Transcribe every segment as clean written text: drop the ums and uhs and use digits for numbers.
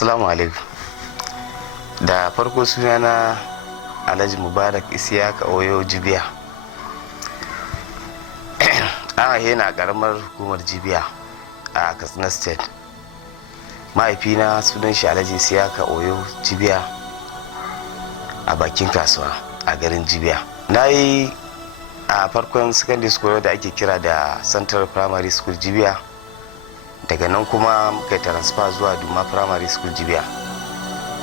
Assalamu alaikum. Da farko sunana Alhaji Mubarak Isiyaka Oyo Jibiya. An haife ni a karamar hukumar Jibiya a Katsina State. Mahaifina sunan shi Alhaji Isiyaka Oyo Jibiya a bakin kasuwa a garin Jibiya. Na yi a farkon secondary school da ake kira da Central Primary School Jibiya. Daga nan kuma muka transfer zuwa Duma Primary School Jibiya.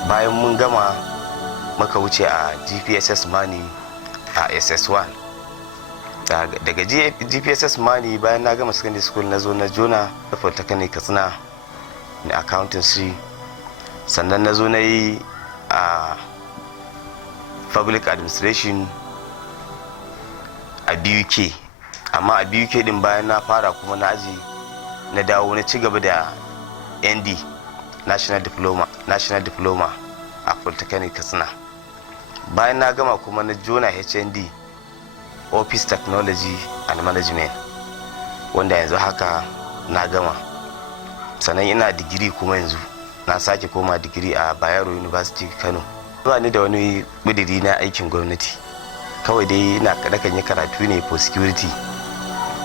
Bayan mun gama muka wuce a GPSS Mani a SS1. Daga GPSS Mani bayan na gama secondary school na zo na jona da Polytechnic Katsina na accountancy, sannan na zo na yi a public administration a BUK. Amma a BUK din bayan na fara kuma na aji na dawo na ci gaba da ND National Diploma a Polytechnic Katsina. Bayan na gama kuma na jona HND Office Technology and Management, wanda yanzu haka na gama. Sannan ina digiri kuma yanzu na sake koma digiri a Bayero University Kano. Zuwa ni da wani ƙudiri na aikin gwamnati, kawai dai ina kan yi karatu ne for security,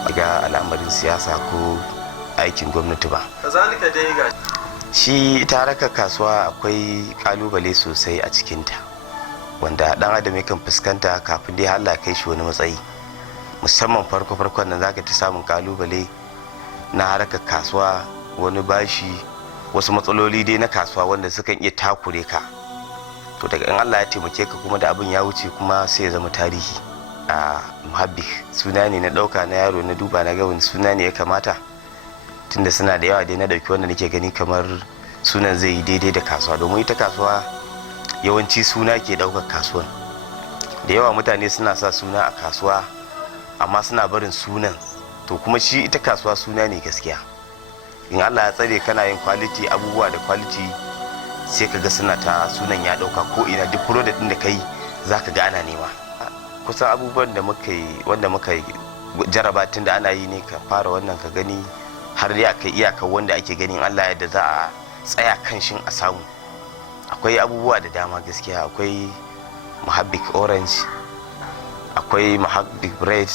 daga al'amarin siyasa ko aikin gwamnati ba. Kazalika dai ga shi ita harkar kasuwa akwai kalubale sosai a cikinta, wanda dan adam yakan fuskanta kafin dai Allah kai shi wani matsayi. Musamman farkon nan zaka ta samun kalubale na harkar kasuwa, wani bashi, wasu matsaloli dai na kasuwa wanda sukan iya takure ka. To daga in Allah ya taimake ka kuma da abin ya wuce kuma sai ya zama tarihi. A Muhabbik suna ne na dauka na yaro, na duba na ga wani suna ne ya kamata, tunda suna da yawa dai na dauki wanda nake gani kamar sunan zai yi daidai da kasuwa, domin ita kasuwa yawanci suna ke daukar kasuwan. Da yawa mutane suna sa suna a kasuwa amma suna barin sunan, to kuma shi ita kasuwa suna ne gaskiya. In Allah ya tsare kana yin quality abubuwa da quality, sai ka ga suna ta sunan ya dauka ko ina, duk product din da kai zaka ga ana nema. Kusan abubuwan da muka jaraba tun da ana yi ne, ka fara wannan ka gani har ya kai iyakar wanda ake ganin Allah yadda za a tsaya kan shin a samu. Akwai abubuwa da dama gaskiya. Akwai Muhabbik orange, akwai Muhabbik bread,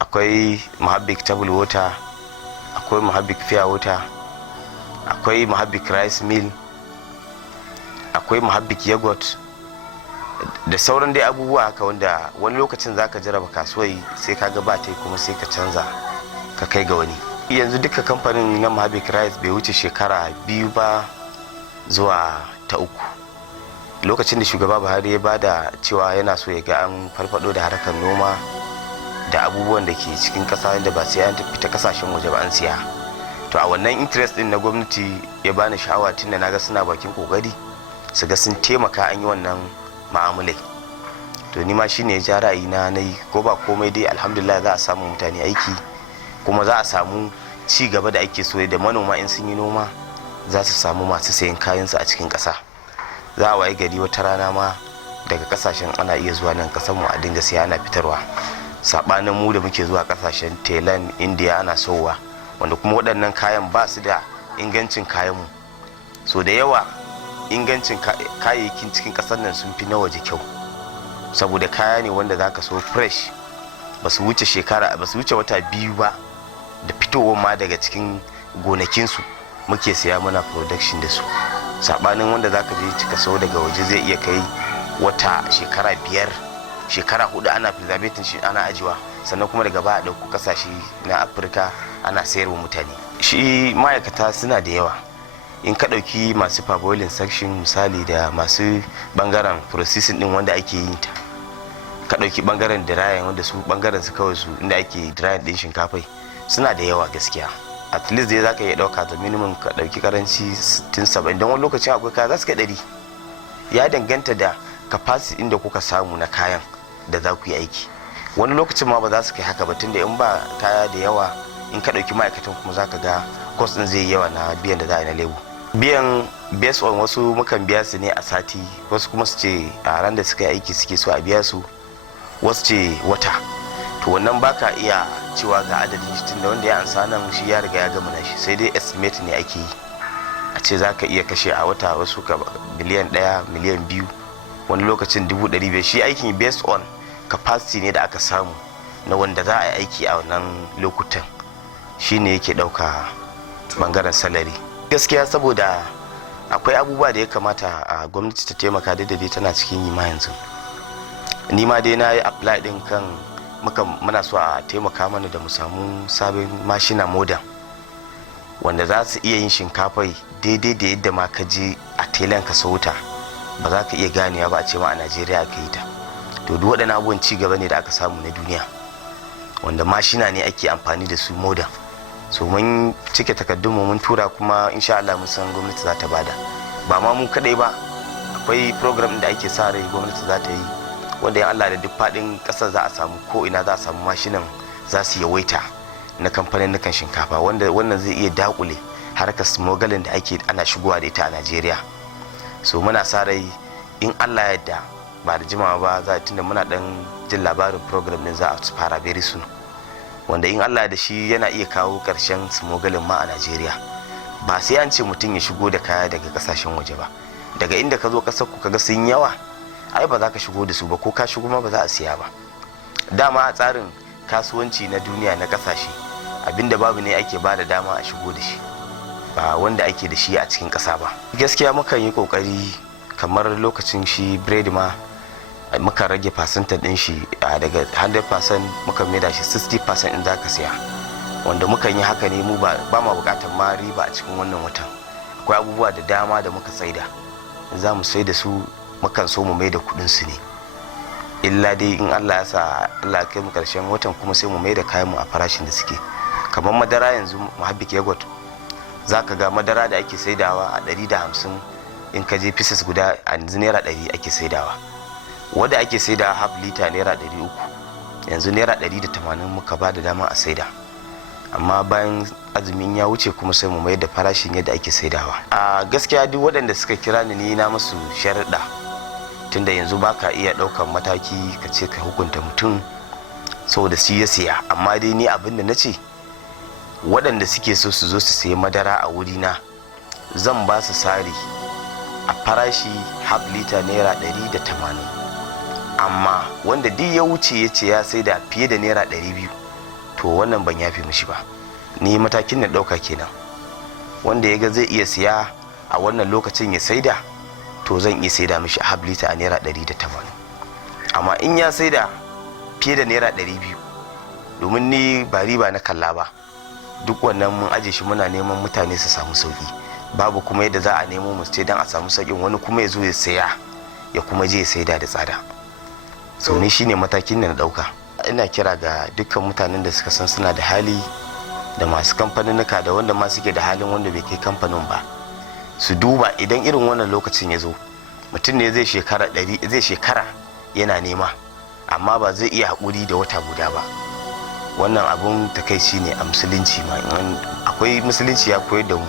akwai Muhabbik table water, akwai Muhabbik pure water, akwai Muhabbik rice meal, akwai Muhabbik yogurt da sauran dai abubuwa haka, wanda wani lokacin zaka jaraba kasuwai sai ka ga ba ta kuma sai ka canza ka kai ga wani. Yanzu duka kamfanin na Muhabbik rice bai wuce shekara 2 ba zuwa ta 3. Lokacin da shugaba Buhari ya bada cewa yana so ya ga an farfado da harkar noma da abubuwan da ke cikin kasa da ba sai an fita kasashen waje ba an siya. To a wannan interest din na gwamnati ya bani sha'awa, tunda naga suna bakin kokari su ga sun taimaka an yi wannan ma'amulai. To ni ma shine ya ja ra'ayi na yi, ko ba komai dai alhamdulillah za a samu mutane aiki, kuma za a samu ci gaba da ake so da manoma in sun yi noma za su samu masu sayan kayansu a cikin ƙasa. Za a waye gari wata rana ma daga kasashen ana iya zuwa nan ƙasar mu a dinga siya ana fitarwa, sabanin mu da muke zuwa kasashen Thailand, India ana sowa, wanda kuma waɗannan kayan ba su da ingancin kayan mu. So da yawa ingancin kayayyakin cikin ƙasar nan sun fi na waje kyau, saboda kaya ne wanda zaka so fresh, ba su wuce wata 2 ba da fitowar ma daga cikin gonakinsu muke siya muna production da su. Sabanin wanda zaka je cika sau daga waje zai iya kai wata shekara 5, shekara 4 ana preservating shi ana ajiwa, sannan kuma daga ba a dauko kasashe na Afirka ana sayarwa mutane. Shi ma'aikata suna da yawa. In ka dauki masu parboiling section misali, da masu bangaren processing din wanda ake yin ta, ka dauki bangaren drying wanda su bangaren su kawai su inda ake drying din shinkafai, suna da yawa gaskiya. At least dai zaka iya dauka da minimum ka dauki karanci 60-70, don wani lokacin akwai kaya za su kai 100. Ya danganta da capacity inda kuka samu na kayan da za ku yi aiki. Wani lokacin ma ba za su kai haka ba, tunda in ba kaya da yawa in ka dauki ma'aikatan kuma zaka ga cost din zai yawa na biyan da za a yi na lebo. Biyan based on wasu mukan biya su ne a sati, wasu kuma su ce a ran da suka yi aiki suke so a biya su, wasu ce wata. To wannan baka iya cewa ga adadin shi, tunda wanda ya ansa nan shi ya riga ya gama na shi, sai dai estimate ne ake yi. a ce za ka iya kashe a wata wasu ka miliyan 1 miliyan 2 wani lokacin 500,000. shi aikin based on capacity ne da aka samu na wanda za a yi aiki a wannan lokutan shine yake dauka bangaren salari. Gaskiya saboda akwai abubuwa da ya kamata a gwamnati ta taimaka da dai tana cikin yi ma yanzu. Ni ma dai na yi apply din kan muna so a taimaka mana da mu samu sabon mashina modern wanda za su iya yin shinkafai daidai da yadda ma ka je a telan ka sauta ba za ka iya ganewa ba a ce ma a Najeriya aka yi ta. To duk waɗannan abubuwan ci gaba ne da aka samu na duniya wanda mashina ne ake amfani da su modern. So mun cike takardun mu mun tura kuma insha Allah mun san gwamnati za ta bada. Ba ma mu kadai ba, akwai program da ake sa rai gwamnati za ta yi wanda ya Allah da duk faɗin ƙasar za a samu ko ina za a samu mashinan za su yawaita na kamfanin nukan shinkafa wanda wannan zai iya dakule harkar smuggling da ake ana shigowa da ita a Najeriya. So muna sa rai in Allah ya yarda ba da jimawa ba za a tunda muna dan jin labarin program din za a fara very soon wanda in Allah da shi yana iya kawo karshen smuggling ma a Najeriya. Ba sai an ce mutum ya shigo da kaya daga kasashen waje ba, daga inda ka zo kasar ku kaga sun yawa ai ba za ka shigo da su ba, ko ka shigo ma ba za a siya ba. Dama a tsarin kasuwanci na duniya na kasashe abinda babu ne ake ba da dama a shigo da shi, ba wanda ake da shi a cikin kasa ba. Gaskiya mukan yi kokari kamar lokacin shi bread ma muka rage percentage din shi daga 100% muka maida shi 60% in za ka siya, wanda mukan yi haka ne mu ba ma bukatar ma riba a cikin wannan watan. Akwai abubuwa da dama da muka saida, za mu saida su mukan so mu maida kudin su ne, illa dai in Allah ya sa Allah kai mu karshen watan kuma sai mu maida kayan mu a farashin da suke. Kamar madara yanzu Muhabbik Yogurt zaka ga madara da ake saidawa a 150 in ka je pieces guda a yanzu naira 100 ake saidawa, wanda ake saidawa half liter naira 300 yanzu naira 180 muka ba da dama a saida. Amma bayan azumin ya wuce kuma sai mu mai da farashin yadda ake saidawa. A gaskiya duk waɗanda suka kira ni na musu sharuɗa, tunda yanzu baka iya ɗaukan mataki ka ce ka hukunta mutum saboda shi ya siya. Amma dai ni abin da na ce waɗanda suke so su zo su sayi madara a wurina zan ba su sari a farashi half liter naira 180, amma wanda duk ya wuce ya ce ya saida fiye da naira 200 to wannan ban yafi mishi ba. Ni matakin na ɗauka kenan, wanda ya ga zai iya siya a wannan lokacin ya saida to zan iya saida mishi a half liter a naira 180. Amma in ya saida fiye da naira 200 domin ni ba riba na kalla ba, duk wannan mun aje shi muna neman mutane su samu sauki. Babu kuma yadda za a nemo mu ce dan a samu saukin wani kuma ya zo ya saya ya kuma je ya saida da tsada. So ni shine matakin da na ɗauka. Ina kira ga dukkan mutanen da suka san suna da hali da masu kamfaninnika da wanda ma suke da halin wanda bai kai kamfanin ba su duba, idan irin wannan lokacin ya zo mutum ne zai shekara yana nema amma ba zai iya haƙuri da wata guda ba. Wannan abun takaici ne a musulunci ma. Akwai musulunci ya koyar da mu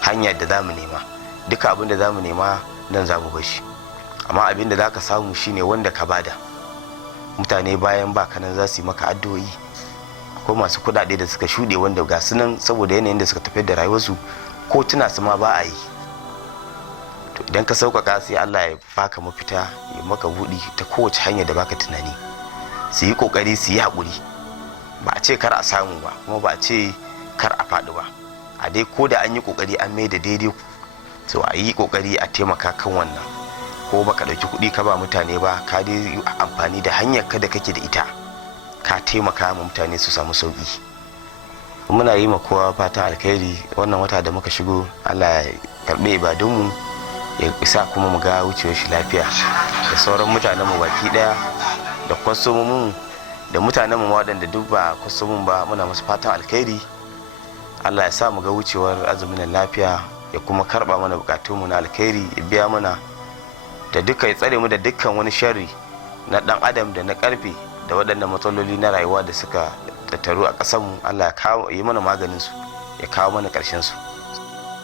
hanya da zamu nema, duka abin da zamu nema nan zamu bar shi, amma abin da zaka samu shine wanda ka bada. Mutane bayan baka nan za su yi maka addu'o'i. Akwai masu kuɗaɗe da suka shuɗe wanda ga su nan saboda yanayin da suka tafiyar da rayuwarsu ko tuna su ma ba a yi. To idan ka sauƙaƙa sai Allah ya baka mafita, ya maka buɗi ta kowace hanya da baka tunani. Su yi ƙoƙari su yi haƙuri, ba a ce kar a samu ba kuma ba a ce kar a faɗi ba, a dai ko da an yi ƙoƙari an mai da daidai, to a yi ƙoƙari a taimaka kan wannan. Ko baka ɗauki kuɗi ka ba mutane ba, ka dai amfani da hanyar ka da kake da ita ka taimaka ma mutane su samu sauƙi. Muna yi ma kowa fatan alkhairi wannan wata da muka shigo. Allah ya karɓe ibadunmu ya isa kuma mu ga wucewar shi lafiya. Da sauran mutanenmu baki ɗaya da kwastomomin da mutanenmu waɗanda duk ba kwastomin ba muna musu fatan alkhairi. Allah ya sa mu ga wucewar azumin lafiya, ya kuma karɓa mana bukatunmu na alkhairi, ya biya mana da duka, ya tsare mu da dukkan wani sharri na dan adam da na karfe da waɗannan matsaloli na rayuwa da suka tattaru a ƙasarmu. Allah ya kawo yi mana maganin su, ya kawo mana ƙarshen su.